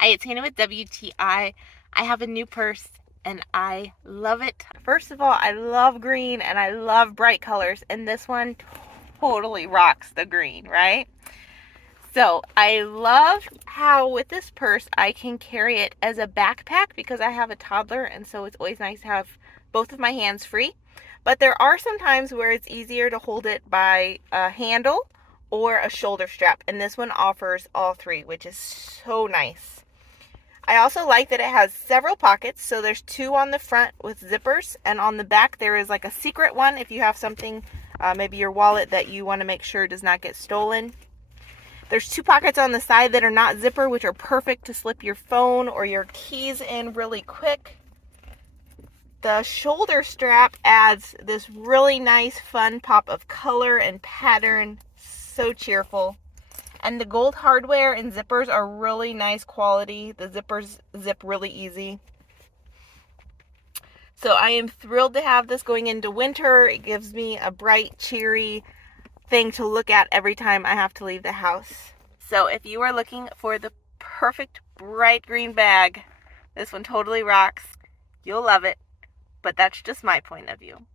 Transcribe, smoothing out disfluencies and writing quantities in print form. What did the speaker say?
Hi, it's Hannah with WTI. I have a new purse and I love it. First of all, I love green and I love bright colors, and this one totally rocks the green, right? So I love how with this purse I can carry it as a backpack because I have a toddler, and so it's always nice to have both of my hands free. But there are some times where it's easier to hold it by a handle or a shoulder strap, and this one offers all three, which is so nice. I also like that it has several pockets. So there's two on the front with zippers, and on the back there is like a secret one if you have something, maybe your wallet, that you want to make sure does not get stolen. There's two pockets on the side that are not zipper, which are perfect to slip your phone or your keys in really quick. The shoulder strap adds this really nice fun pop of color and pattern. So cheerful. And the gold hardware and zippers are really nice quality. The zippers zip really easy. So I am thrilled to have this going into winter. It gives me a bright, cheery thing to look at every time I have to leave the house. So if you are looking for the perfect bright green bag, this one totally rocks. You'll love it, but that's just my point of view.